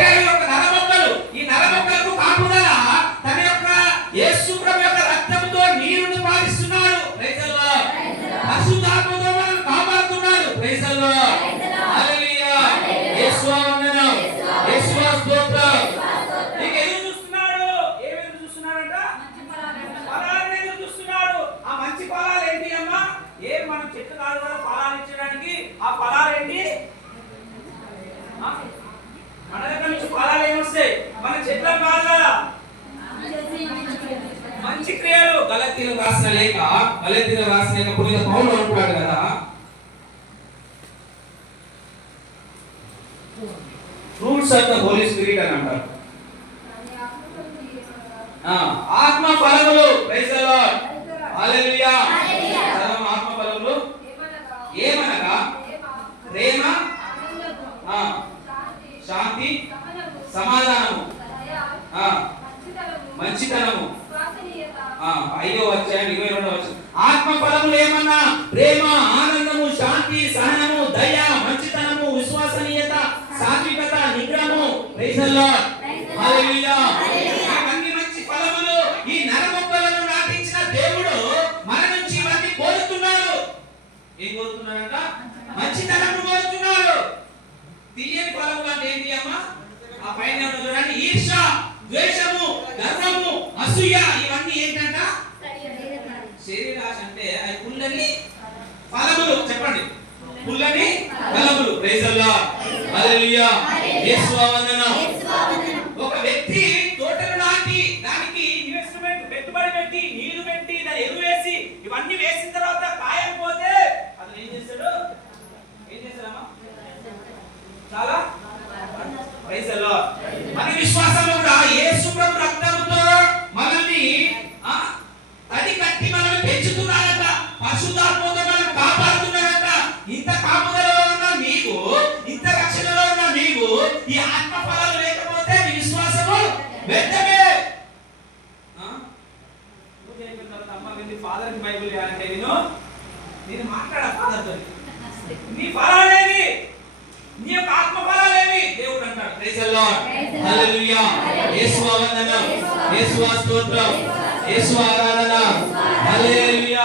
నాటికారు యొక్క ఈ నరమొక్కలకు కాపుదల తన యొక్క యేసు ప్రభు యొక్క రక్తంతో నీరును పారిస్తున్నాడు ప్రైజ్ పరిశుద్ధాత్మతో మనల్ని కాపాడుతున్నాడు హల్లెలూయా వందనం. స్తోత్రం. ఇక ఎదురు చూస్తున్నాడు. ఎదురు చూస్తున్నాడంట? ఎదురు చూస్తున్నాడు. ఆ మంచి ఫలాలు ఏంటి అమ్మా? ఏ మనం చెట్టు కాదు కూడా ఫలాలు ఇచ్చడానికి ఆ ఫలాలు ఏంటి ఆ? మన దగ్గర నుంచి ఫలాలు ఏమొస్తాయి మన మంచి క్రియలు. గలతీలు రాసిన గలతీలు రాసిన లేఖ పునీత పౌలు అంటున్నాడు కదా. Fruits of the Holy Spirit అని అంటారు. ఆత్మ ఫలములు. ప్రైజ్ ద లార్డ్ హల్లెలూయా చదవం ఆత్మ ఫలములు? ఏమనగా? ప్రేమ? ఆ, శాంతి? సమాధానము ఆ, మంచితనము. ఆ, ఐదో అధ్యాయం ఇరవై రెండో వచ్చాయం ఆత్మ ఫలములు ఏమన్నా? ప్రేమ ఆనందము శాంతి సహనము దయ మంచితనము విశ్వసనీయత సాత్వికత నిగ్రహము. ఇవన్నీ మంచి ఫలములు ఈ నరమొక్కలను నాటించిన దేవుడు మన నుంచి ఇవన్నీ కోరుతున్నాడు. ఏం కోరుతున్నాడంట? మంచితనము కోరుతున్నాడు. తీయని ఫలములు అంటే ఏంటి అమ్మా? ఆ పైన చూడండి. ఈర్ష ద్వేషము. గర్వము అసూయ ఇవన్నీ ఏంటంట? శరీరాశ అంటే అది పుల్లని ఫలములు. చెప్పండి. పుల్లని ఫలములు. ప్రైజల్లా హల్లెలూయా యేసువా వందనం ఒక వ్యక్తి తోటను నాటి దానికి ఇన్వెస్ట్మెంట్ పెట్టుబడి పెట్టి నీళ్ళు పెట్టి దాన్ని ఎరువు వేసి ఇవన్నీ వేసిన తర్వాత కాయ ఫాదర్కి బైబిల్ అంటే నేను నేను మాట్లాడా ఫాదర్తో. నీ ఫలాలేవి. నీ యొక్క ఆత్మ ఫలాలేవి దేవుడు అంటాడు. ప్రైజ్ లార్డ్ హల్లెలూయా యేసువా వందనం. యేసువా స్తోత్రం. యేసువా ఆరాధన. హల్లెలూయా